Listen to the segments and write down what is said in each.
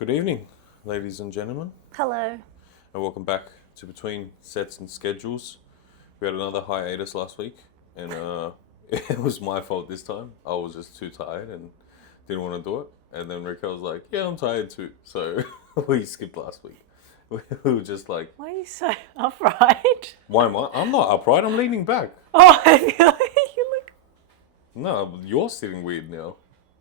Good evening, ladies and gentlemen, Hello. and welcome back to Between Sets and Schedules. We had another hiatus last week, and it was my fault this time. I was just too tired and didn't want to do it. And then Raquel was like, "Yeah, I'm tired too," so we skipped last week. We were just like, Why are you so upright? "Why am I? I'm not upright. I'm leaning back." Oh, I feel like you look... No, you're sitting weird now.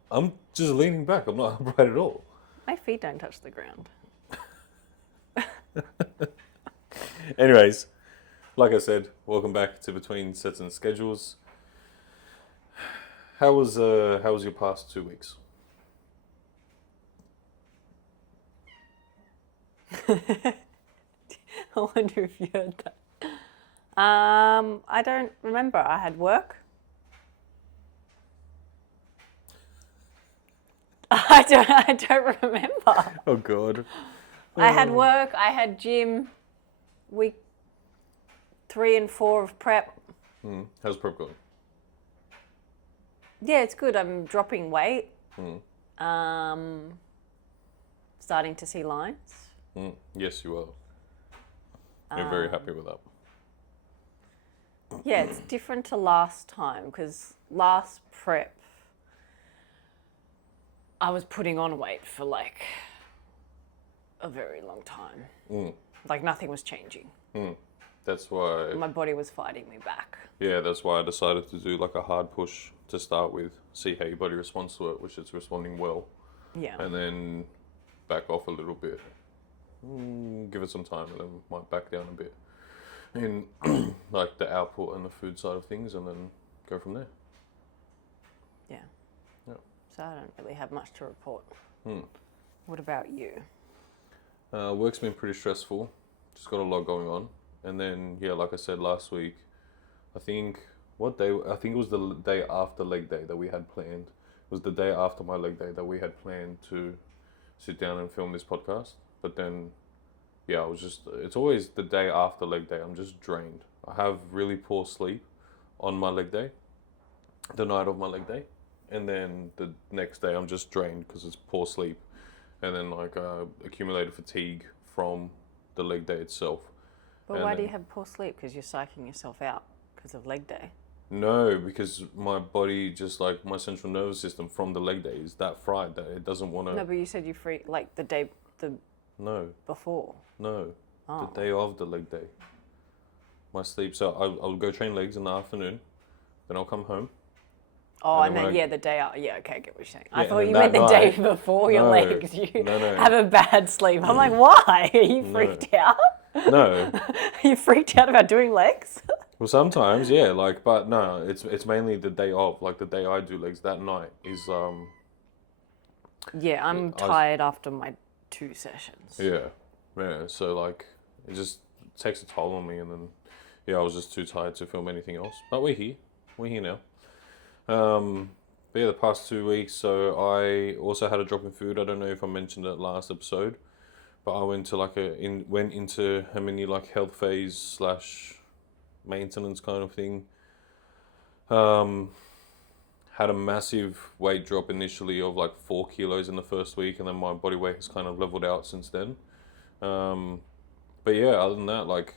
I'm just leaning back. I'm not upright at all. My feet don't touch the ground. Anyways, like I said, welcome back to Between Sets and Schedules. How was your past 2 weeks? I wonder if you heard that. I don't remember. I had work. I don't remember. Oh God. I had work. I had gym. Week 3 and 4 of prep. How's prep going? Yeah, it's good. I'm dropping weight. Starting to see lines. Yes, you are. You're very happy with that. Yeah, it's different to last time because last prep I was putting on weight for like a very long time. Like nothing was changing. That's why. My body was fighting me back. Yeah, that's why I decided to do like a hard push to start with, see how your body responds to it, which it's responding well, Yeah. and then back off a little bit. Give it some time, and then might back down a bit in like the output and the food side of things, and then go from there. Yeah. Yeah. So I don't really have much to report. What about you? Work's been pretty stressful. Just got a lot going on. And then, yeah, like I said last week, I think it was the day after leg day that we had planned. It was the day after my leg day that we had planned to sit down and film this podcast. But then, yeah, it's always the day after leg day. I'm just drained. I have really poor sleep on my leg day, the night of my leg day. And then the next day I'm just drained because it's poor sleep. And then like accumulated fatigue from the leg day itself. But why do you have poor sleep? Because you're psyching yourself out because of leg day. No, because my body, just like my central nervous system from the leg day is that fried that it doesn't want to... No, but you said you free like the day before. No, Oh. the day of the leg day. My sleep, so I'll go train legs in the afternoon, then I'll come home. Oh, And and then then, the day out. Yeah, okay, I get what you're saying. Yeah, I thought and you then meant the that day night- before your No, legs. You no. have a bad sleep. I'm like, why? Are you freaked out? No. Are you freaked out about doing legs? Well, sometimes, yeah, like, but no, it's mainly the day of, like the day I do legs, that night is, Yeah, I'm tired after my 2 sessions. yeah, so like, it just takes a toll on me, and then, yeah, I was just too tired to film anything else, but we're here now. But yeah, the past 2 weeks, so I also had a drop in food. I don't know if I mentioned it last episode, but I went to went into a mini like health phase / maintenance kind of thing. Had a massive weight drop initially of like 4 kilos in the first week, and then my body weight has kind of leveled out since then. But yeah, other than that, like,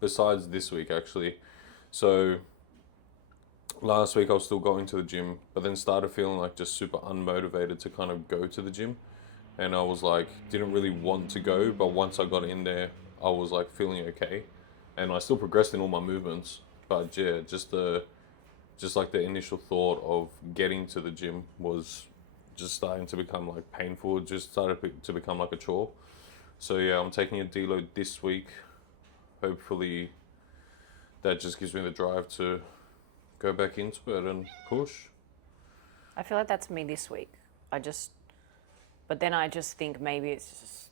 besides this week actually, so last week I was still going to the gym, but then started feeling like just super unmotivated to kind of go to the gym. And I was like, didn't really want to go, but once I got in there, I was like feeling okay. And I still progressed in all my movements. But yeah, just like the initial thought of getting to the gym was just starting to become like painful. It just started to become like a chore. So yeah, I'm taking a deload this week. Hopefully that just gives me the drive to go back into it and push. I feel like that's me this week. But then I just think maybe it's just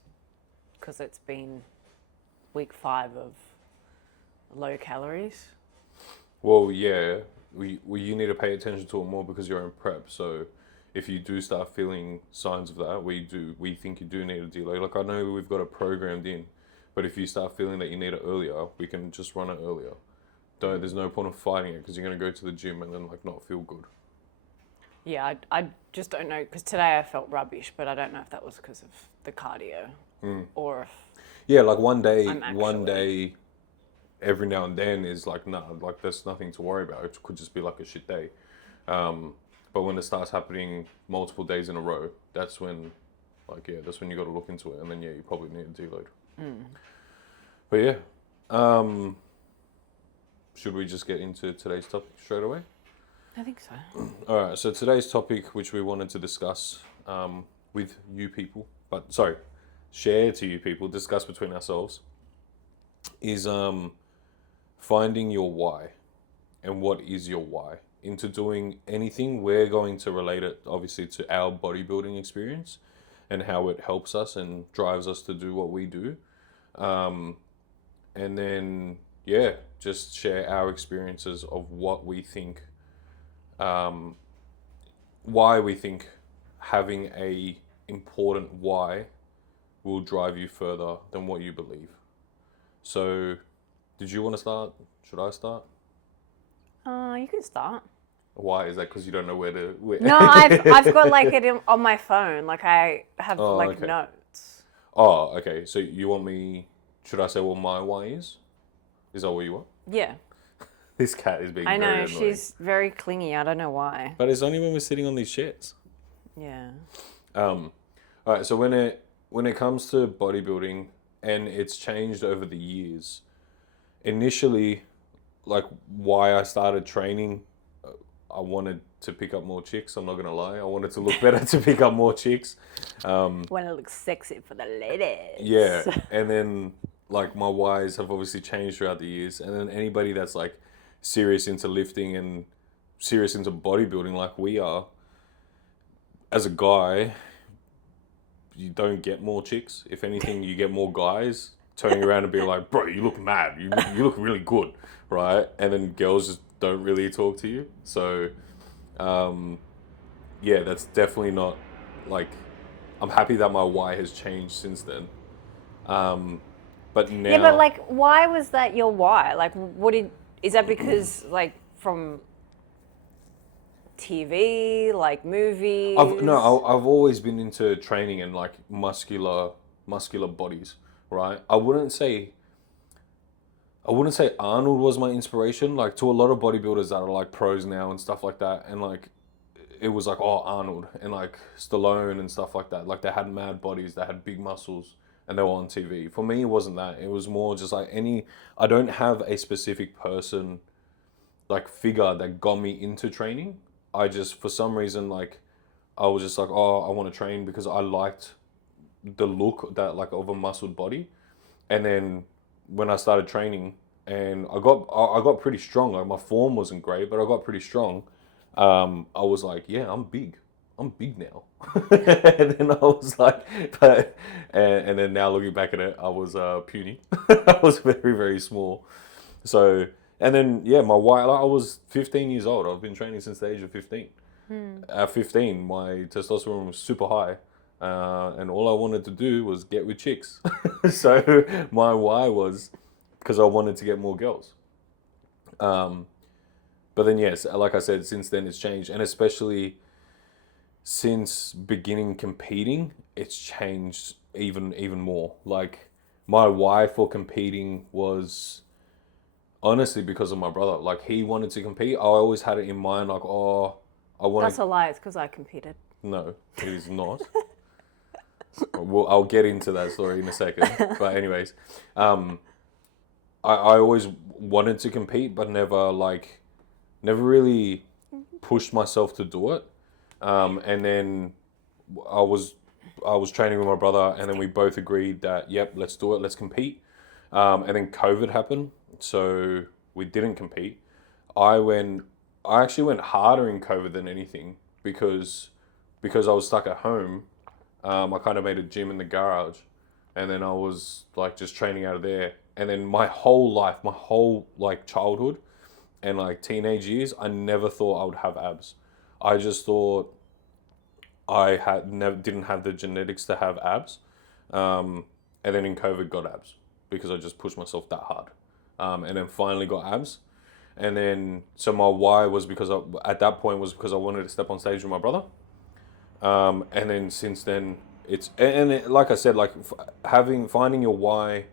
because it's been week 5 of low calories. Well, yeah, you need to pay attention to it more because you're in prep. So if you do start feeling signs of that, we think you do need a deload. Like, I know we've got it programmed in, but if you start feeling that you need it earlier, we can just run it earlier. There's no point of fighting it because you're going to go to the gym and then like not feel good. Yeah, I just don't know, because today I felt rubbish, but I don't know if that was because of the cardio or if Yeah, like I'm one actually. day, every now and then is like, nah, like there's nothing to worry about. It could just be like a shit day. But when it starts happening multiple days in a row, that's when, like, yeah, that's when you got to look into it. And then, yeah, you probably need a deload. But yeah, should we just get into today's topic straight away? I think so. All right, so today's topic, which we wanted to discuss with you people, share to you people, discuss between ourselves, is finding your why and what is your why into doing anything. We're going to relate it obviously to our bodybuilding experience and how it helps us and drives us to do what we do. And then, yeah, just share our experiences of what we think, why we think having a important why will drive you further than what you believe. So, did you want to start? Should I start? You can start. Why is that? Because you don't know where to. No, I've got like it on my phone. Like I have okay. notes. Oh, okay. So you want me? Should I say what my why is? Is that what you want? Yeah. This cat is being I know, very annoying. she's very clingy. I don't know why. But it's only when we're sitting on these chairs. Yeah. All right. So when it comes to bodybuilding, and it's changed over the years. Initially, like why I started training, I wanted to pick up more chicks. I'm not gonna lie. I wanted to look better to pick up more chicks. Want to look sexy for the ladies. Yeah, and then like my whys have obviously changed throughout the years. And then anybody that's like serious into lifting and serious into bodybuilding, like we are, as a guy, you don't get more chicks. If anything, you get more guys turning around and being like, "Bro, you look mad. You look really good, right?" And then girls just don't really talk to you. So, yeah, that's definitely not like. I'm happy that my why has changed since then. But now, Yeah, but like, why was that your why? Like, is that because like from TV, like movies? I've always been into training and like muscular bodies, right? I wouldn't say Arnold was my inspiration. Like to a lot of bodybuilders that are like pros now and stuff like that, and like it was like, oh, Arnold and like Stallone and stuff like that. Like they had mad bodies, they had big muscles, and they were on TV. For me, it wasn't that. It was more just like I don't have a specific person, like figure that got me into training. I just, for some reason, like I was just like, oh, I want to train because I liked the look that like of a muscled body. And then when I started training and I got pretty strong. Like my form wasn't great, but I got pretty strong. I was like, yeah, I'm big now. And then I was like, and then now looking back at it, I was puny. I was very, very small. So, and then, yeah, my why, like, I was 15 years old. I've been training since the age of 15. At 15, my testosterone was super high. And all I wanted to do was get with chicks. So my why was because I wanted to get more girls. But then, yes, like I said, since then it's changed. And especially since beginning competing, it's changed even more. Like my why for competing was honestly because of my brother. Like he wanted to compete. I always had it in mind like, oh, I want That's a lie. It's because I competed. No, it is not. Well, I'll get into that story in a second. But anyways, I always wanted to compete, but never really pushed myself to do it. And then I was training with my brother, and then we both agreed that, yep, let's do it, let's compete. And then COVID happened, so we didn't compete. I actually went harder in COVID than anything because I was stuck at home. I kind of made a gym in the garage, and then I was like just training out of there. And then my whole life, my whole like childhood and like teenage years, I never thought I would have abs. I just thought I didn't have the genetics to have abs. And then in COVID got abs because I just pushed myself that hard. And then finally got abs. And then, so my why was because at that point was because I wanted to step on stage with my brother. And then since then, like I said, like finding your why,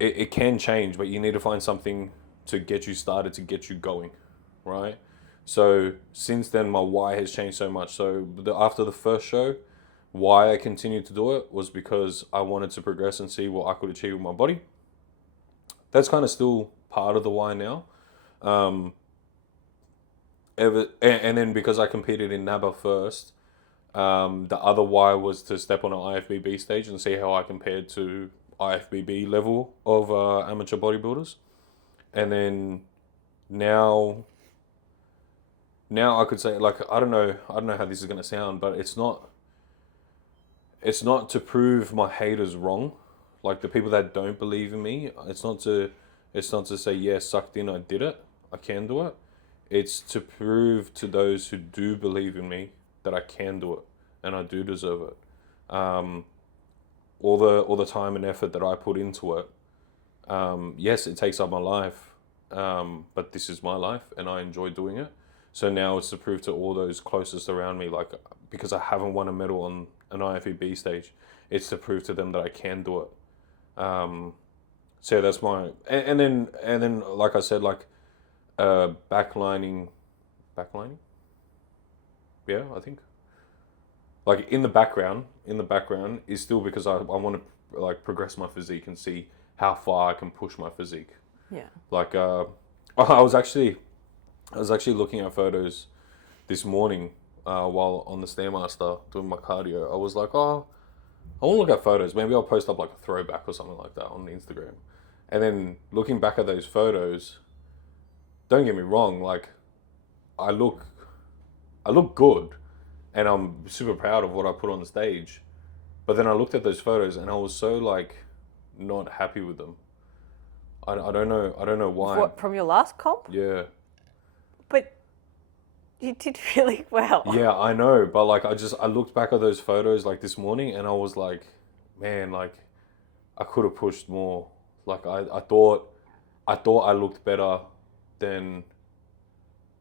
it can change, but you need to find something to get you started, to get you going, right? So since then, my why has changed so much. So after the first show, why I continued to do it was because I wanted to progress and see what I could achieve with my body. That's kind of still part of the why now. And then because I competed in NABA first, the other why was to step on an IFBB stage and see how I compared to IFBB level of amateur bodybuilders. And then now I could say, like, I don't know how this is going to sound, but it's not to prove my haters wrong, like the people that don't believe in me. It's not to say, yeah, sucked in, I did it, I can do it. It's to prove to those who do believe in me that I can do it and I do deserve it. All the time and effort that I put into it, yes, it takes up my life, but this is my life and I enjoy doing it. So now it's to prove to all those closest around me, like, because I haven't won a medal on an IFBB stage, it's to prove to them that I can do it. So that's my, and then like I said, like, backlining, yeah, I think, like in the background is still because I want to, like, progress my physique and see how far I can push my physique. Yeah. Like, I was actually looking at photos this morning while on the Stairmaster doing my cardio. I was like, oh, I want to look at photos. Maybe I'll post up like a throwback or something like that on Instagram. And then looking back at those photos, don't get me wrong, like, I look good and I'm super proud of what I put on the stage. But then I looked at those photos and I was so, like, not happy with them. I don't know why. What, from your last comp? Yeah. But you did really well. Yeah, I know, but like I looked back at those photos like this morning and I was like, man, like, I could have pushed more. Like, I thought I looked better than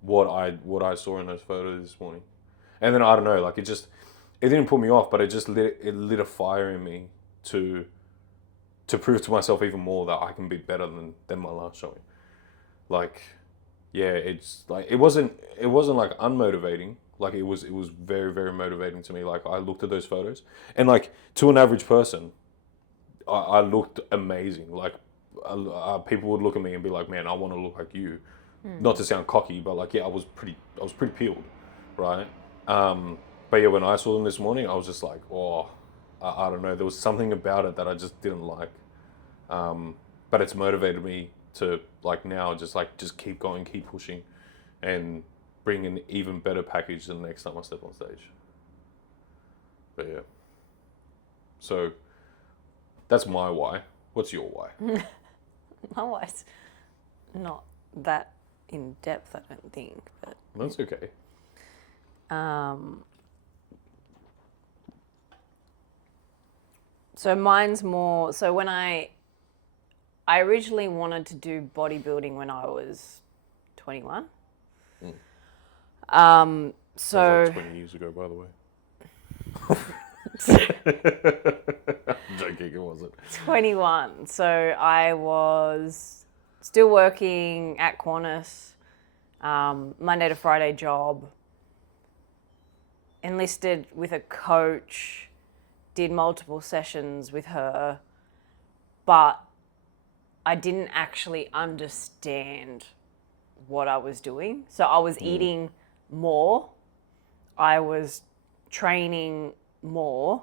what I saw in those photos this morning. And then I don't know, like, it didn't put me off, but it lit a fire in me to prove to myself even more that I can be better than my last showing. Like, yeah, it's like it wasn't like unmotivating. Like, it was very, very motivating to me. Like, I looked at those photos and, like, to an average person, I looked amazing. Like, people would look at me and be like, man, I want to look like you. Not to sound cocky, but like, yeah, I was pretty peeled, right? But yeah, when I saw them this morning, I was just like, oh, I don't know. There was something about it that I just didn't like. But it's motivated me to, like, now just keep going, keep pushing, and bring an even better package the next time I step on stage. But yeah. So that's my why. What's your why? My why's not that in depth, I don't think. But that's okay. So mine's more, so when I originally wanted to do bodybuilding when I was 21. That So was like 20 years ago, by the way. I'm joking, it wasn't. 21. So I was still working at Qantas, Monday to Friday job, enlisted with a coach, did multiple sessions with her, but I didn't actually understand what I was doing. So I was eating more, I was training more,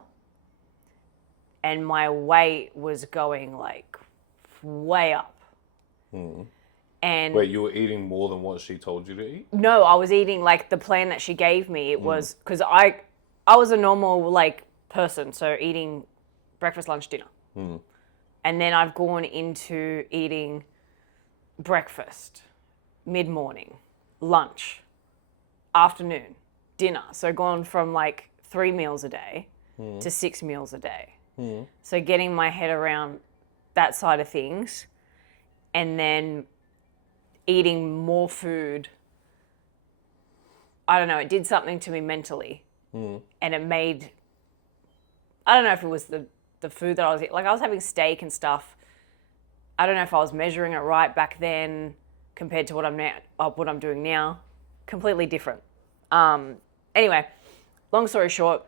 and my weight was going, like, way up. And Wait, you were eating more than what she told you to eat? no, I was eating, like, the plan that she gave me. It was because I was a normal, like, person, so eating breakfast, lunch, dinner. And then I've gone into eating breakfast, mid-morning, lunch, afternoon, dinner. So gone from, like, 3 meals a day to 6 meals a day. So getting my head around that side of things, and then eating more food, I don't know, it did something to me mentally. And it made, I don't know if it was the food that I was eating. Like I was having steak and stuff. I don't know if I was measuring it right back then compared to what I'm doing now. Completely different. Anyway, long story short,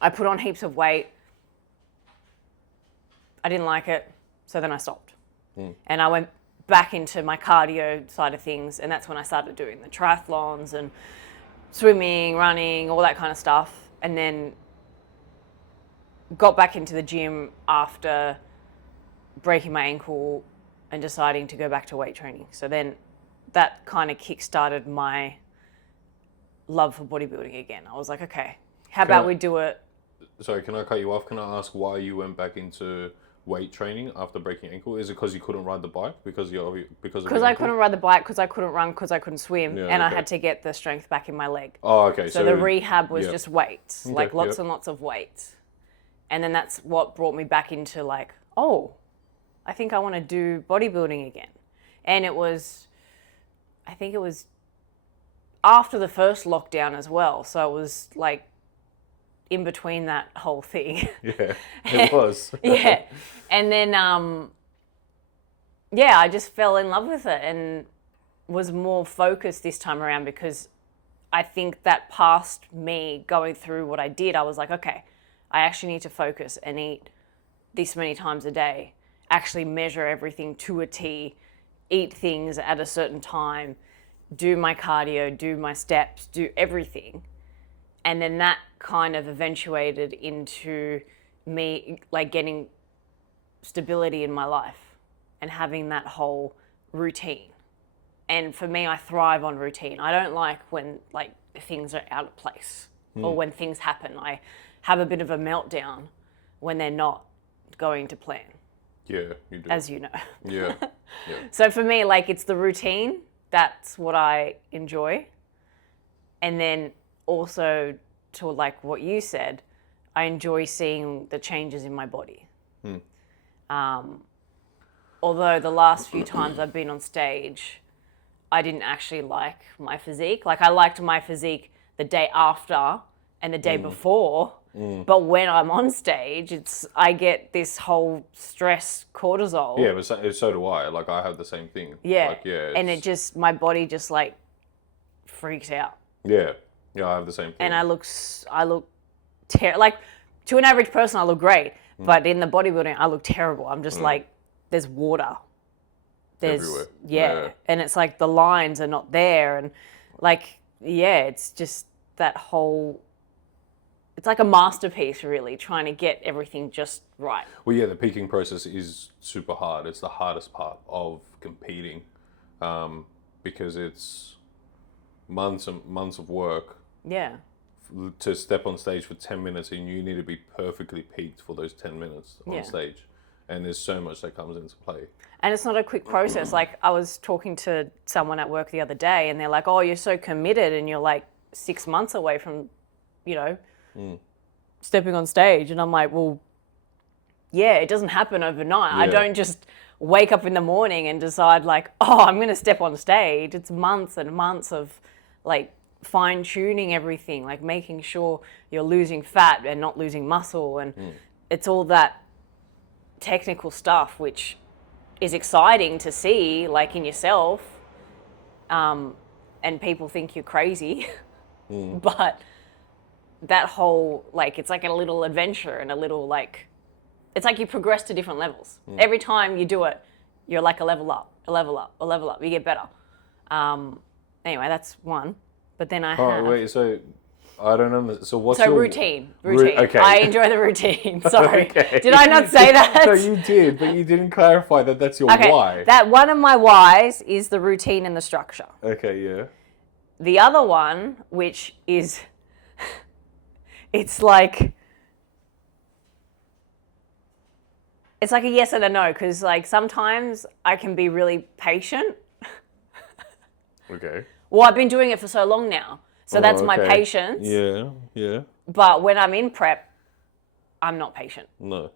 I put on heaps of weight. I didn't like it, so then I stopped. And I went back into my cardio side of things, and that's when I started doing the triathlons and swimming, running, all that kind of stuff, and then got back into the gym after breaking my ankle and deciding to go back to weight training. So then that kind of kick-started my love for bodybuilding again. I was like, okay, how about we do it? Sorry, can I cut you off? Can I ask why you went back into weight training after breaking ankle? Is it because you couldn't ride the bike because I couldn't ride the bike, because I couldn't run, because I couldn't swim, and I had to get the strength back in my leg. Oh, okay. So the rehab was just weights, like lots and lots of weights. And then that's what brought me back into like, oh, I think I want to do bodybuilding again. And I think it was after the first lockdown as well. So it was like in between that whole thing. Yeah, it was. Yeah. And then, I just fell in love with it and was more focused this time around, because I think that past me going through what I did, I was like, okay, I actually need to focus and eat this many times a day, actually measure everything to a T, eat things at a certain time, do my cardio, do my steps, do everything. And then that kind of eventuated into me like getting stability in my life and having that whole routine. And for me, I thrive on routine. I don't like when like things are out of place or when things happen. I have a bit of a meltdown when they're not going to plan. Yeah, you do. As you know. Yeah. So for me, like it's the routine. That's what I enjoy. And then also to like what you said, I enjoy seeing the changes in my body. Although the last few times I've been on stage, I didn't actually like my physique. Like I liked my physique the day after and the day before. But when I'm on stage, I get this whole stress cortisol. Yeah, but so do I. Like I have the same thing. Yeah. Like, and it just, my body just like freaks out. Yeah. Yeah, I have the same thing. And I look like to an average person, I look great. But in the bodybuilding, I look terrible. I'm just like, there's water. There's everywhere. Yeah. And it's like the lines are not there. And like, it's just that whole, it's like a masterpiece really, trying to get everything just right. Well, yeah, the peaking process is super hard. It's the hardest part of competing because it's months and months of work. Yeah. To step on stage for 10 minutes and you need to be perfectly peaked for those 10 minutes on stage. And there's so much that comes into play. And it's not a quick process. Like I was talking to someone at work the other day and they're like, oh, you're so committed and you're like 6 months away from, stepping on stage. And I'm like, well, yeah, it doesn't happen overnight. I don't just wake up in the morning and decide like, oh, I'm going to step on stage. It's months and months of like fine tuning everything, like making sure you're losing fat and not losing muscle. And it's all that technical stuff, which is exciting to see like in yourself. And people think you're crazy, but that whole, like, it's like a little adventure and a little like, it's like you progress to different levels. Every time you do it, you're like a level up, a level up, a level up. You get better. Anyway, that's one. But then I have... Oh, wait, so I don't know. So what's your... routine. Okay. I enjoy the routine. Sorry. Okay. Did I not say that? No, you did, but you didn't clarify that that's your why. That one of my whys is the routine and the structure. Okay, yeah. The other one, which is... It's like a yes and a no, because like sometimes I can be really patient. Okay. Well, I've been doing it for so long now, so that's my patience. Yeah. But when I'm in prep, I'm not patient. No.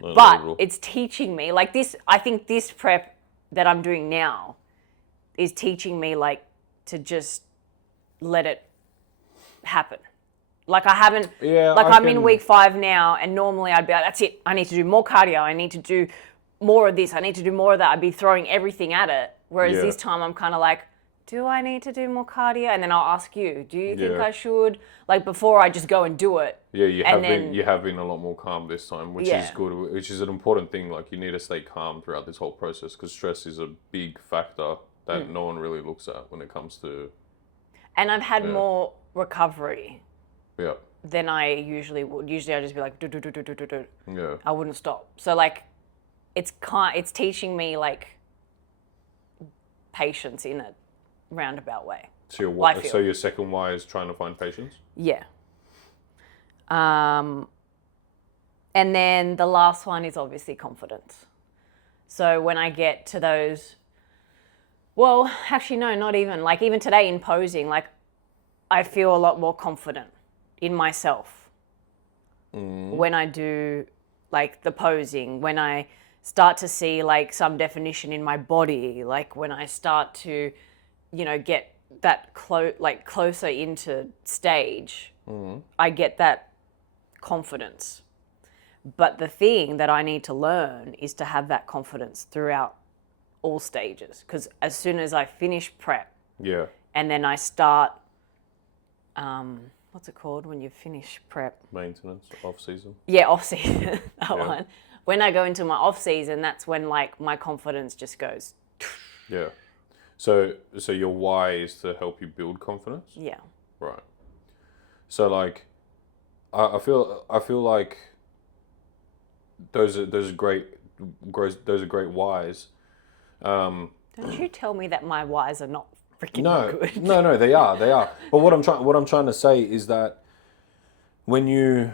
But it's teaching me, like this, I think this prep that I'm doing now is teaching me like to just let it happen. Like I haven't, I'm in week 5 now, and normally I'd be like, that's it. I need to do more cardio. I need to do more of this. I need to do more of that. I'd be throwing everything at it. Whereas this time I'm kind of like, do I need to do more cardio? And then I'll ask you, do you think I should? Like before I just go and do it. Yeah, you have been a lot more calm this time, which is good, which is an important thing. Like you need to stay calm throughout this whole process because stress is a big factor that no one really looks at when it comes to... And I've had more recovery. Yeah. Than I usually would. Usually I'd just be like, do. Yeah. I wouldn't stop. So like, it's teaching me like patience in a roundabout way. So your second why is trying to find patience? Yeah. And then the last one is obviously confidence. So when I get to those, well, actually no, not even. Like even today in posing, like I feel a lot more confident in myself when I do like the posing, when I start to see like some definition in my body, like when I start to, get that closer into stage, I get that confidence. But the thing that I need to learn is to have that confidence throughout all stages. Because as soon as I finish prep, and then I start, what's it called when you finish prep? Maintenance, off season. Yeah, off season. That one. When I go into my off season, that's when like my confidence just goes. Yeah. So your why is to help you build confidence? Yeah. Right. So like, I feel like those are great whys. Don't you tell me that my whys are not freaking good. No, they are. But what I'm trying to say is that when you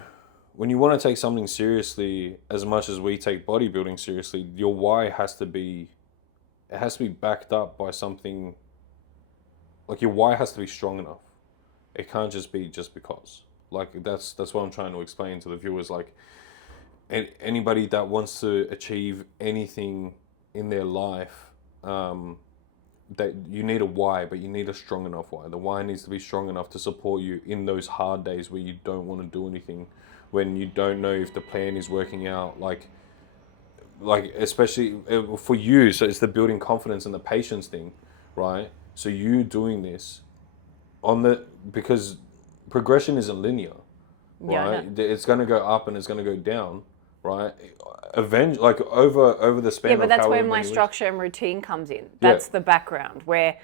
want to take something seriously as much as we take bodybuilding seriously, your why has to be backed up by something. Like your why has to be strong enough. It can't just be just because. Like that's what I'm trying to explain to the viewers. Like anybody that wants to achieve anything in their life, that you need a why, but you need a strong enough why. The why needs to be strong enough to support you in those hard days where you don't want to do anything, when you don't know if the plan is working out, like especially for you. So it's the building confidence and the patience thing, right? So you doing this because progression isn't linear, right? Yeah, it's going to go up and it's going to go down, right? Over the span. Yeah, but that's where my structure and routine comes in. That's the background where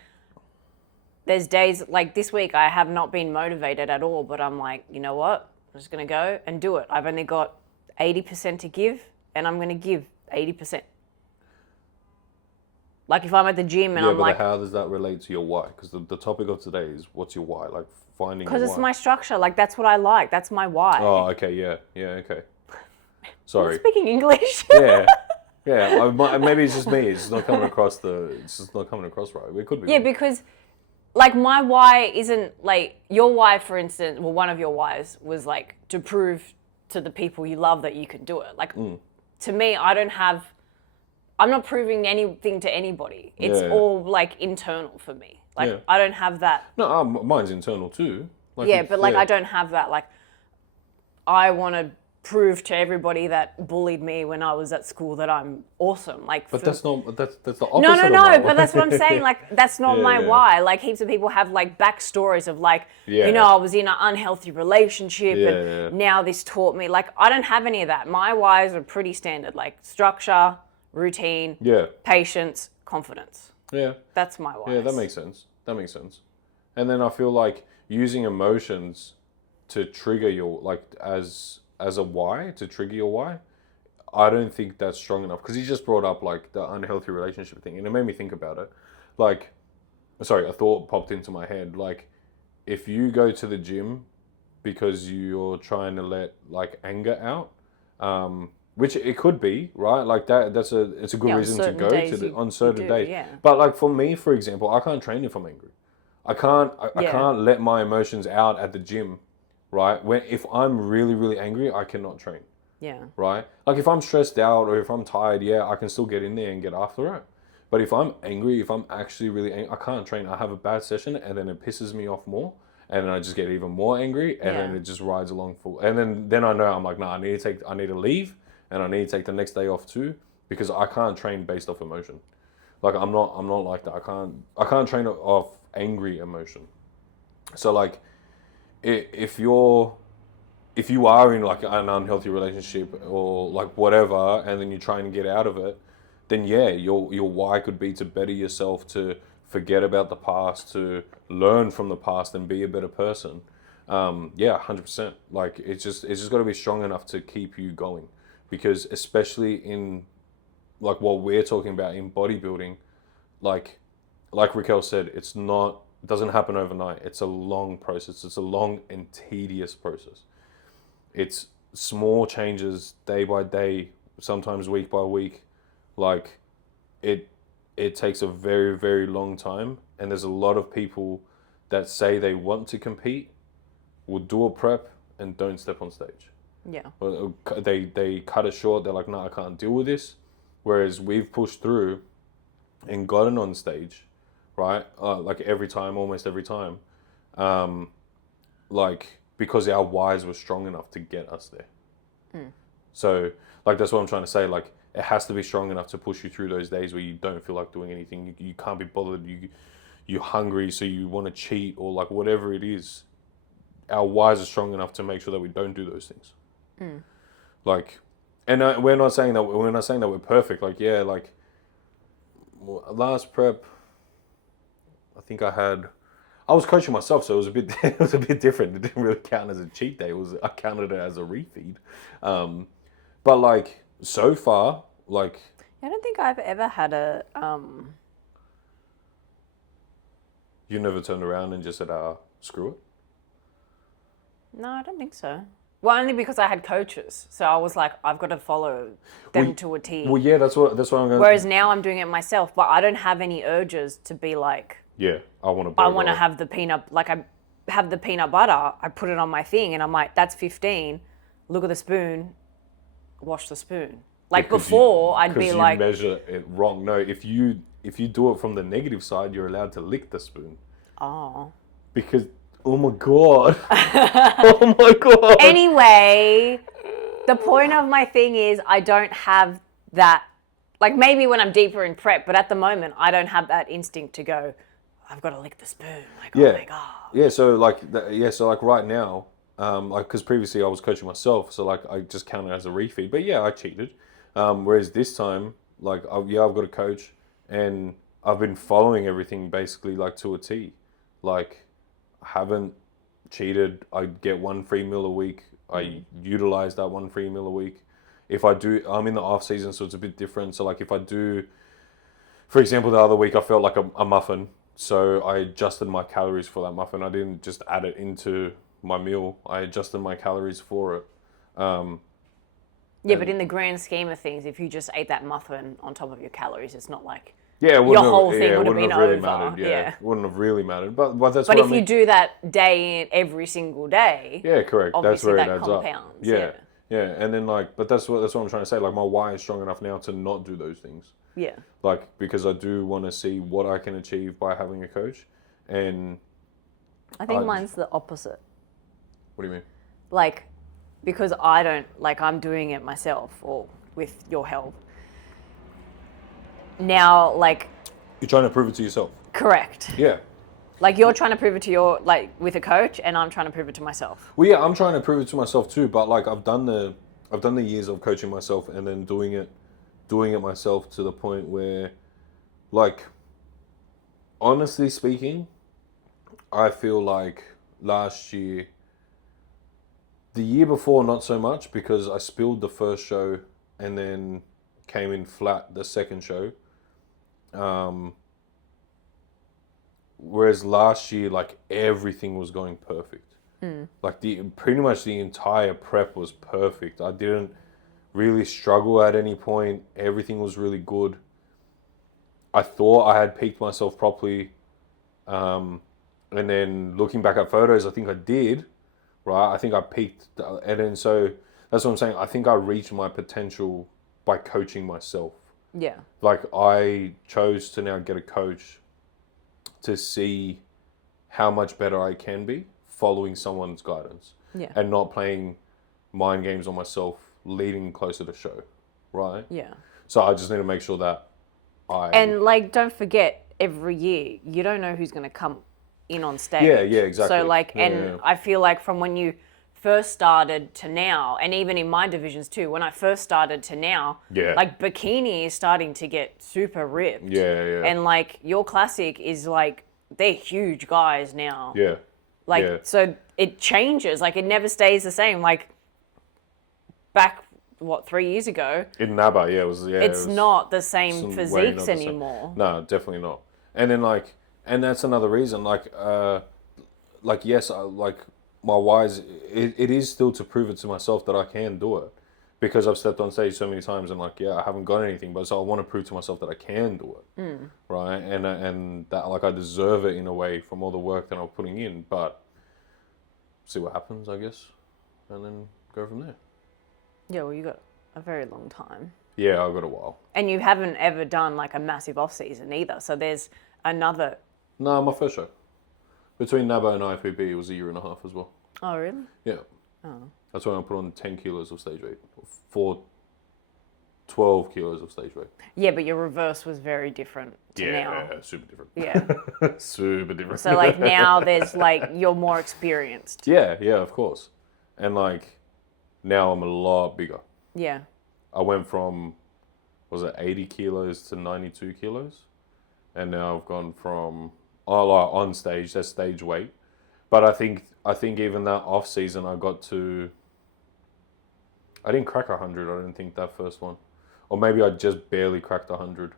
there's days like this week I have not been motivated at all, but I'm like, you know what? I'm just going to go and do it. I've only got 80% to give, and I'm going to give 80%. Like if I'm at the gym and I'm like... how does that relate to your why? Because the topic of today is what's your why? Like finding your why. Because it's my structure. Like that's what I like. That's my why. Oh, okay. Yeah, okay. Sorry. I'm speaking English. Yeah. Maybe it's just me. It's just not coming across right. It could be. Yeah, because like my why isn't like your why, for instance. Well, one of your whys was like to prove to the people you love that you can do it. Like to me, I'm not proving anything to anybody. It's all like internal for me. Like I don't have that. No, mine's internal too. Like, but I don't have that. Like I want to prove to everybody that bullied me when I was at school that I'm awesome. Like, but that's the opposite. No. But that's what I'm saying. Like, that's not my why. Like, heaps of people have like backstories of like, I was in an unhealthy relationship and now this taught me. Like, I don't have any of that. My whys are pretty standard. Like structure, routine, patience, confidence. Yeah, that's my why. Yeah, that makes sense. And then I feel like using emotions to trigger your as a why, to trigger your why, I don't think that's strong enough. Because you just brought up like the unhealthy relationship thing, and it made me think about it. Like, sorry, a thought popped into my head. Like, if you go to the gym because you're trying to let like anger out, which it could be, right? Like it's a good reason to go to on certain days. Yeah. But like for me, for example, I can't train if I'm angry. I can't let my emotions out at the gym. Right? If I'm really, really angry, I cannot train. Yeah. Right? Like if I'm stressed out or if I'm tired, I can still get in there and get after it. But if I'm angry, if I'm actually really angry, I can't train. I have a bad session and then it pisses me off more. And then I just get even more angry and then it just rides along full. And then I know I'm like, I need to leave and I need to take the next day off too because I can't train based off emotion. Like I'm not like that. I can't train off angry emotion. So like if you are in like an unhealthy relationship or like whatever and then you try and get out of it, then yeah, your why could be to better yourself, to forget about the past, to learn from the past and be a better person. Yeah, 100%. Like it's just got to be strong enough to keep you going, because especially in like what we're talking about in bodybuilding, like Raquel said, it doesn't happen overnight. It's a long process. It's a long and tedious process. It's small changes day by day, sometimes week by week. Like it takes a very, very long time. And there's a lot of people that say they want to compete, will do a prep and don't step on stage. Yeah. Or they cut it short. They're like, no, I can't deal with this. Whereas we've pushed through and gotten on stage, right? Like almost every time. Like because our whys were strong enough to get us there. So like that's what I'm trying to say. Like it has to be strong enough to push you through those days where you don't feel like doing anything. You can't be bothered. You're hungry, so you want to cheat or like whatever it is. Our whys are strong enough to make sure that we don't do those things. Like, and we're not saying that we're perfect. Like yeah, like last prep, I think I was coaching myself, so it was a bit different. It didn't really count as a cheat day. I counted it as a refeed. But like so far, like I don't think I've ever had a you never turned around and just said, screw it. No, I don't think so. Well, only because I had coaches, so I was like, I've got to follow them to a T. Well, yeah, that's what I'm going. Whereas now I'm doing it myself, but I don't have any urges to be like, yeah, I want to have the peanut, like I have the peanut butter, I put it on my thing, and I'm like, that's 15. Look at the spoon, wash the spoon. Like before, I'd be like, measure it wrong. No, if you do it from the negative side, you're allowed to lick the spoon. oh. Because oh my god, oh my god. Anyway, the point of my thing is I don't have that. Like maybe when I'm deeper in prep, but at the moment I don't have that instinct to go, I've got to lick the spoon. Like, yeah. Oh my God. Yeah, so like right now, like because previously I was coaching myself, so like I just counted as a refeed. But yeah, I cheated. Whereas this time, like I've got a coach, and I've been following everything basically like to a T. Like I haven't cheated. I get one free meal a week. I utilize that one free meal a week. If I do, I'm in the off season, so it's a bit different. So like if I do, for example, the other week I felt like a muffin, so I adjusted my calories for that muffin. I didn't just add it into my meal. I adjusted my calories for it. Yeah, but in the grand scheme of things, if you just ate that muffin on top of your calories, it's not like your whole thing would have been really over. Mattered. Yeah, it wouldn't have really mattered. But that's But what if you do that day in every single day, yeah, correct. Obviously That's where that it adds compounds. up. Yeah, and then like, but that's what I'm trying to say. Like my why is strong enough now to not do those things. Yeah. Like because I do want to see what I can achieve by having a coach, and I think mine's the opposite. What do you mean? Like, because I don't, like I'm doing it myself or with your help. Now, like... You're trying to prove it to yourself. Correct. Yeah. Like you're trying to prove it to your, like with a coach, and I'm trying to prove it to myself. Well, yeah, I'm trying to prove it to myself too, but like I've done the years of coaching myself and then doing it myself to the point where, like, honestly speaking, I feel like last year, the year before, not so much because I spilled the first show and then came in flat the second show. Whereas last year, like everything was going perfect. Like pretty much the entire prep was perfect. I didn't really struggle at any point. Everything was really good. I thought I had peaked myself properly. And then looking back at photos, I think I did, right? I think I peaked. And then so that's what I'm saying. I think I reached my potential by coaching myself. Yeah. Like, I chose to now get a coach to see how much better I can be following someone's guidance. Yeah. And not playing mind games on myself leading closer to show, right? Yeah. So I just need to make sure that And like, don't forget, every year you don't know who's going to come in on stage. Yeah, exactly. So like, Yeah, and yeah. I feel like from when you first started to now, and even in my divisions too, when I first started to now, Yeah. like bikini is starting to get super ripped. Yeah. And like your classic is like, they're huge guys now. Yeah. Like, yeah. so it changes. Like, it never stays the same. Like, back, 3 years ago, In NABA, it's not the same way physiques not the same. anymore. No, definitely not. And then and that's another reason. Yes, like my whys, it is still to prove it to myself that I can do it, because I've stepped on stage so many times and I haven't got anything, but so I want to prove to myself that I can do it, right? And that I deserve it in a way from all the work that I'm putting in. But see what happens, I guess, and then go from there. Yeah, well, you got a very long time. Yeah, I've got a while. And you haven't ever done like a massive off season either. So there's another. No, my first show. Between NABA and IFBB, it was 1.5 years as well. Oh, really? Yeah. Oh. That's when I put on 10 kilos of stage weight. 12 kilos of stage weight. Yeah, but your reverse was very different to now. Yeah, super different. Yeah. Super different. So like now there's like, you're more experienced. Yeah, of course. And now I'm a lot bigger. Yeah. I went from, 80 kilos to 92 kilos. And now I've gone from, on stage, that's stage weight. But I think even that off season I didn't crack 100, I don't think, that first one. Or maybe I just barely cracked 100.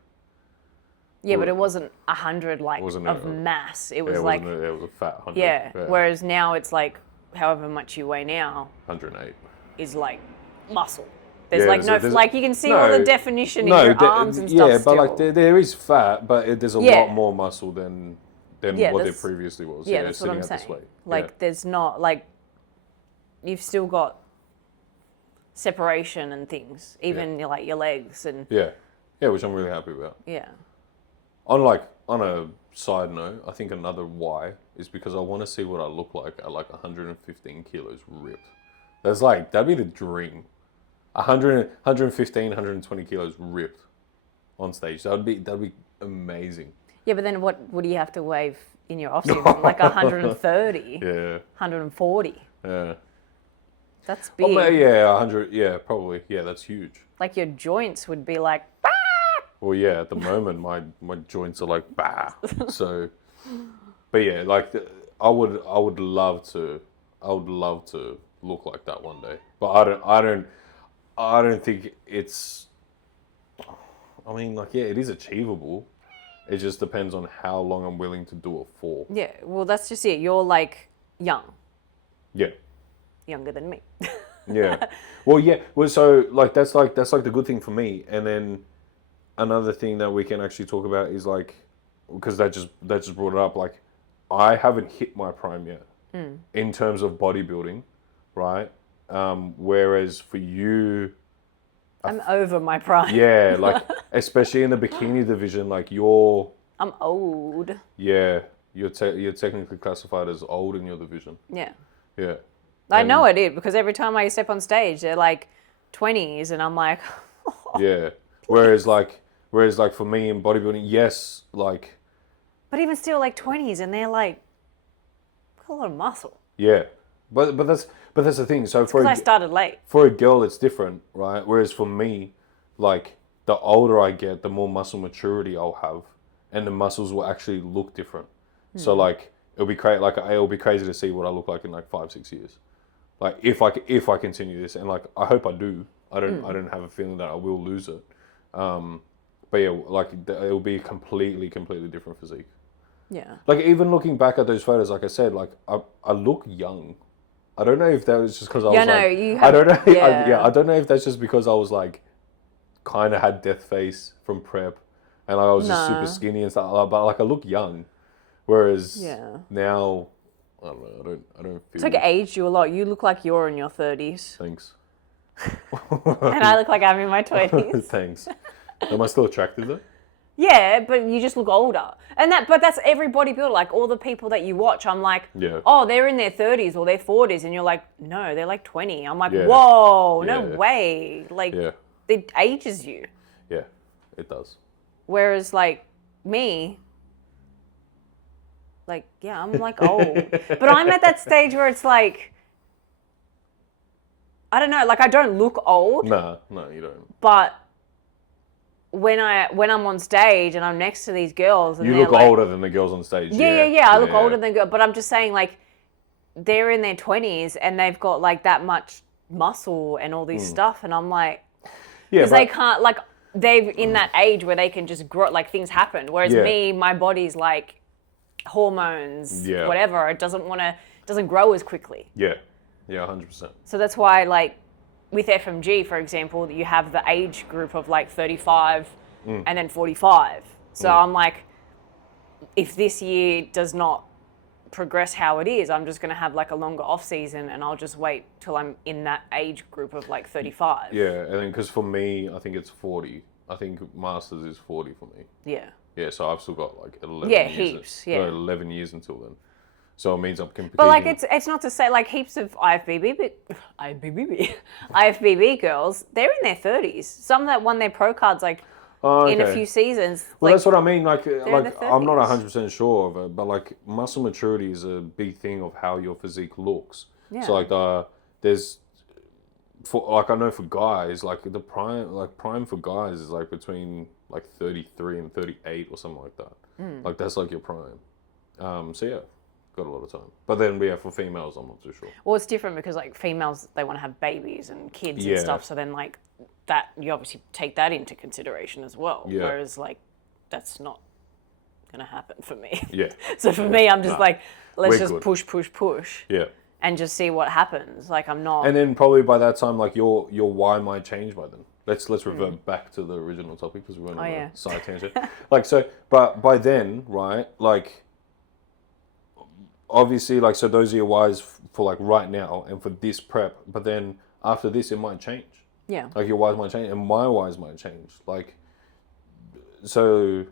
Yeah, but it wasn't 100 like Wasn't of it? mass. It was it like, it was a fat 100. yeah. Whereas now it's like, however much you weigh now 108. is like muscle. There's Yeah, like no, there's- like you can see all the definition in your arms and yeah, stuff but still. there is fat, but there's a Yeah. lot more muscle than Yeah, what there that's- previously was. Yeah, that's what I'm sitting at this saying. weight. Like, there's not, like, you've still got separation and things, even like your legs and yeah, which I'm really happy about. yeah. On a side note, I think another why is because I want to see what I look like at 115 kilos ripped. That'd be the dream. 115, 120 kilos ripped on stage. That'd be amazing. Yeah, but then what do you have to weigh in your off season? Like 130, Yeah. 140. Yeah. That's big. 100. Yeah, probably. Yeah, that's huge. Like your joints would be like, Well, yeah, at the moment my joints are like bah. So, but yeah, I would love to look like that one day. But I don't think it's. I mean, it is achievable. It just depends on how long I'm willing to do it for. yeah. Well, that's just it. You're like young, Yeah. younger than me. Yeah. Well, yeah. Well, so that's the good thing for me. And then another thing that we can actually talk about is because that just brought it up. I haven't hit my prime yet in terms of bodybuilding, right? Whereas for you, I'm over my prime. yeah, especially in the bikini division, you're I'm old. you're technically classified as old in your division. Yeah. Yeah. I know I did because every time I step on stage, they're like 20s, and I'm like, Yeah. Whereas for me in bodybuilding, yes, but even still, like 20s, and they're like, got a lot of muscle. yeah. But that's the thing. So Because I started late. for a girl, it's different, right? Whereas for me, the older I get, the more muscle maturity I'll have, and the muscles will actually look different. So it'll be crazy. It'll be crazy to see what I look like in 5-6 years. If I continue this, and I hope I do. I don't have a feeling that I will lose it. But yeah, it'll be a completely different physique. Yeah. Even looking back at those photos, like I said, I look young. I don't know if that was just because I was you I don't know. Yeah. I don't know if that's just because I was kind of had death face from prep, and I was just super skinny and stuff. But I look young, whereas now I don't know. I don't feel. It's like it aged you a lot. You look like you're in your 30s. Thanks. And I look like I'm in my 20s. Thanks. Am I still attractive though? Yeah, but you just look older. But that's every bodybuilder. Like all the people that you watch, I'm like, Yeah. oh, they're in their 30s or their 40s. And you're like, no, they're like 20. I'm like, Yeah. whoa, no Yeah. way. Like, Yeah. it ages you. Yeah, it does. Whereas like me, like, yeah, I'm like old. But I'm at that stage where it's like, I don't know, like I don't look old. No, you don't. But when I'm on stage and I'm next to these girls and You they're look like, older than the girls on stage. yeah, I look older than girls, but I'm just saying like they're in their 20s and they've got like that much muscle and all this stuff, and I'm like, because they can't, like they're in that age where they can just grow, like things happen, whereas me, my body's like hormones, whatever, it doesn't grow as quickly. Yeah, 100%. So that's why, like, with FMG, for example, you have the age group of like 35 and then 45. So I'm like, if this year does not progress how it is, I'm just going to have like a longer off season and I'll just wait till I'm in that age group of like 35. Yeah, and then because for me, I think it's 40. I think Masters is 40 for me. Yeah. Yeah, so I've still got like 11 Yeah, years. heaps, yeah. 11 years until then. So it means I'm competing. But like, it's not to say like heaps of IFBB girls, they're in their 30s. Some that won their pro cards like in a few seasons. Well, like, that's what I mean. Like their I'm not 30s. 100% sure of it, but like muscle maturity is a big thing of how your physique looks. Yeah. So like there's, for like I know for guys, like the prime for guys is like between like 33 and 38 or something like that. Like that's like your prime. So yeah, got a lot of time. But then yeah, for females, I'm not too sure. Well, it's different because like females, they want to have babies and kids and stuff. So then like that, you obviously take that into consideration as well. Yeah. Whereas like that's not going to happen for me. Yeah. So for me, I'm just like, let's We're just good. push. Yeah. And just see what happens. Like I'm not. And then probably by that time, like your why might change by then. Let's revert back to the original topic because we went on a side tangent. Like so, but by then, right? Like obviously, like so those are your whys for like right now and for this prep. But then after this, it might change. Yeah. Like your whys might change and my whys might change. Like so.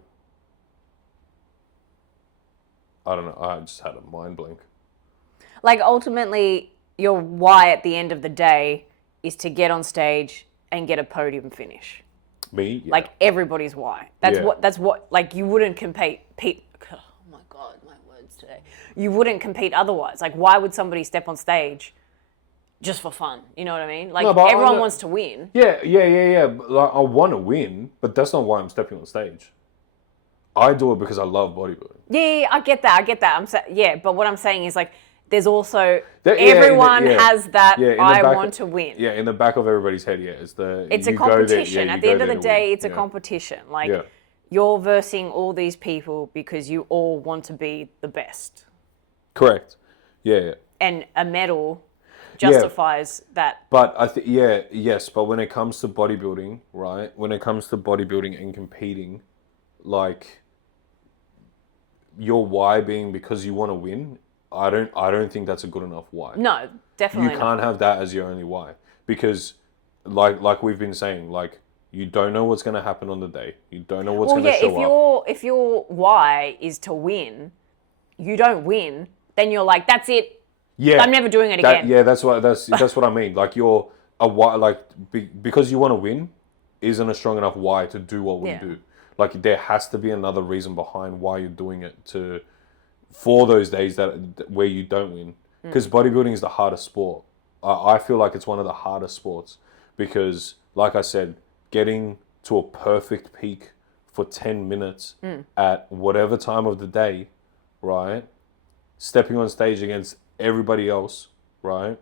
I don't know. I just had a mind blank. Like ultimately, your why at the end of the day is to get on stage and get a podium finish. Me? Yeah. Like everybody's why. That's what. Like you wouldn't compete. Oh my god, my words today. You wouldn't compete otherwise. Like why would somebody step on stage just for fun? You know what I mean? Like No, but everyone wants to win. Yeah. But, like, I want to win, but that's not why I'm stepping on stage. I do it because I love bodybuilding. Yeah, I get that. But what I'm saying is like, there's also everyone has that. I want to win. Yeah, in the back of everybody's head, it's a competition. At the end of the day, it's a competition. Like you're versing all these people because you all want to be the best. Correct. Yeah. And a medal justifies that. But yes. But when it comes to bodybuilding, right? When it comes to bodybuilding and competing, like your why being because you want to win. I don't think that's a good enough why. No, definitely You can't have that as your only why because, like we've been saying, like you don't know what's going to happen on the day. You don't know what's going to show up. If your why is to win, you don't win, then you're like, that's it. Yeah, I'm never doing it again. Yeah, that's what I mean. Like you're a why, like because you want to win, isn't a strong enough why to do what we do. Like there has to be another reason behind why you're doing it for those days where you don't win. Because bodybuilding is the hardest sport. I feel like it's one of the hardest sports because, like I said, getting to a perfect peak for 10 minutes at whatever time of the day, right? Stepping on stage against everybody else, right?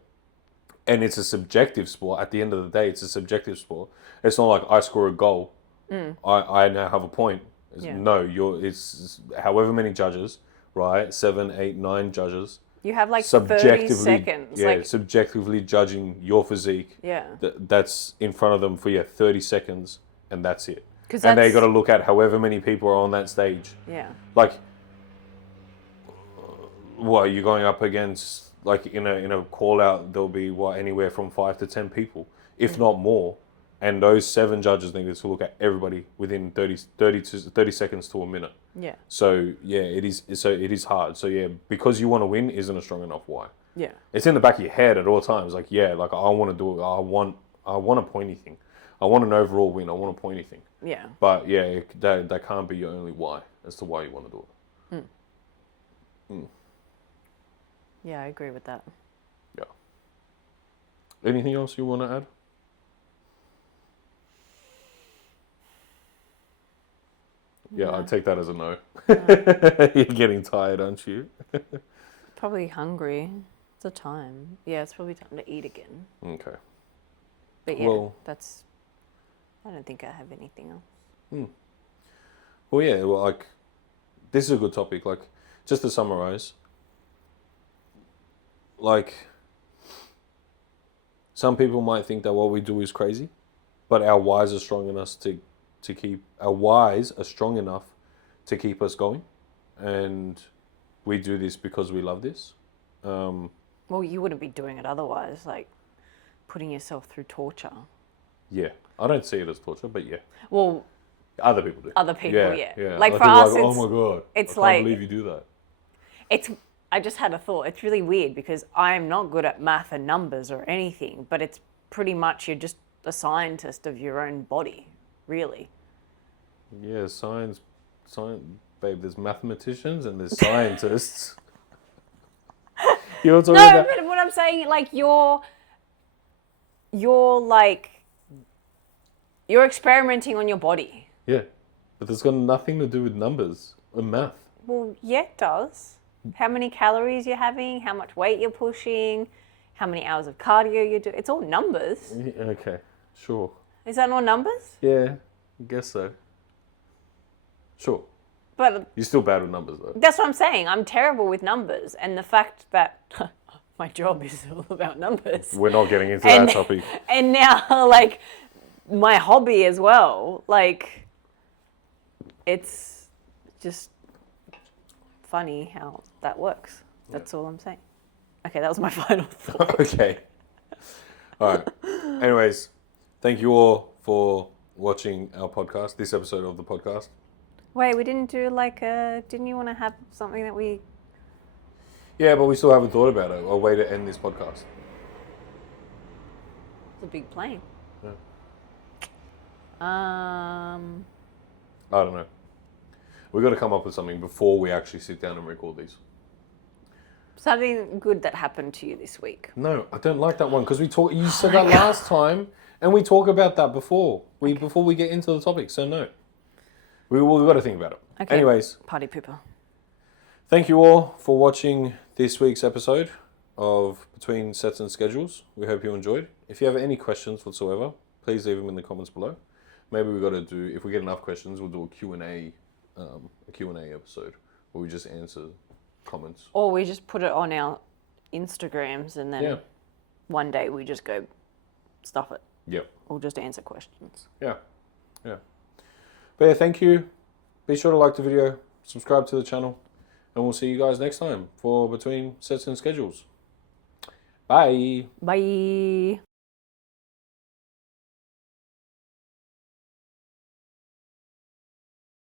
And it's a subjective sport. At the end of the day, it's a subjective sport. It's not like I score a goal, I now have a point. No, it's however many judges, right? 7, 8, 9 judges. You have like 30 seconds. Yeah, subjectively judging your physique. Yeah. That's in front of them for 30 seconds, and that's it. And they got to look at however many people are on that stage. Yeah. Like, what you're going up against? Like in a call out, there'll be anywhere from 5 to 10 people, if not more. And those 7 judges needed to look at everybody within 30 seconds to a minute. Yeah. So yeah, it is hard. So yeah, because you want to win isn't a strong enough why. Yeah. It's in the back of your head at all times. Like, yeah, like I want to do it. I want a pointy thing. I want an overall win. I want a pointy thing. Yeah. But yeah, that can't be your only why as to why you want to do it. Yeah, I agree with that. Yeah. Anything else you want to add? Yeah, No. I'd take that as a no. You're getting tired, aren't you? Probably hungry. It's a time. Yeah, it's probably time to eat again. Okay. But yeah, Well- I don't think I have anything else. Well, yeah, well, like, this is a good topic. Like, just to summarize, like, some people might think that what we do is crazy, but our whys are strong enough to keep us going, and we do this because we love this. Well, you wouldn't be doing it otherwise, like putting yourself through torture. Yeah, I don't see it as torture, but yeah, Well, other people do. other people, yeah. yeah. Like Other for people are us, like, oh it's, my god, it's I can't like- believe you do that. I just had a thought. It's really weird because I'm not good at math and numbers or anything, but it's pretty much you're just a scientist of your own body, really. Yeah, science, babe. There's mathematicians and there's scientists. You're talking No, about. but what I'm saying, like you're like you're experimenting on your body. Yeah, but that's got nothing to do with numbers or math. Well, yeah, it does. How many calories you're having, how much weight you're pushing, how many hours of cardio you do. It's all numbers. Yeah, okay, sure. Is that not numbers? Yeah, I guess so. Sure. But You're still bad with numbers, though. that's what I'm saying. I'm terrible with numbers. And the fact that my job is all about numbers. We're not getting into And- that topic. And now, like, my hobby as well. Like, it's just funny how that works. That's all I'm saying. Okay, that was my final thought. Okay. All right. Anyways, thank you all for watching our podcast, this episode of the podcast. Wait, we didn't do like didn't you want to have something that we... Yeah, but we still haven't thought about it. A way to end this podcast. It's a big plane. Yeah. Um, I don't know. We've got to come up with something before we actually sit down and record these. something good that happened to you this week. No, I don't like that one because you said that last time, and we talk about that before we get into the topic. So no, we've got to think about it. Okay. Anyways, Party pooper. thank you all for watching this week's episode of Between Sets and Schedules. We hope you enjoyed. If you have any questions whatsoever, please leave them in the comments below. Maybe we've got to do, if we get enough questions, we'll do a Q&A episode where we just answer comments. Or we just put it on our Instagrams and then Yeah. one day we just go stuff it. Yep. Or just answer questions. Yeah. Yeah. But yeah, thank you. Be sure to like the video, subscribe to the channel, and we'll see you guys next time for Between Sets and Schedules. Bye. Bye.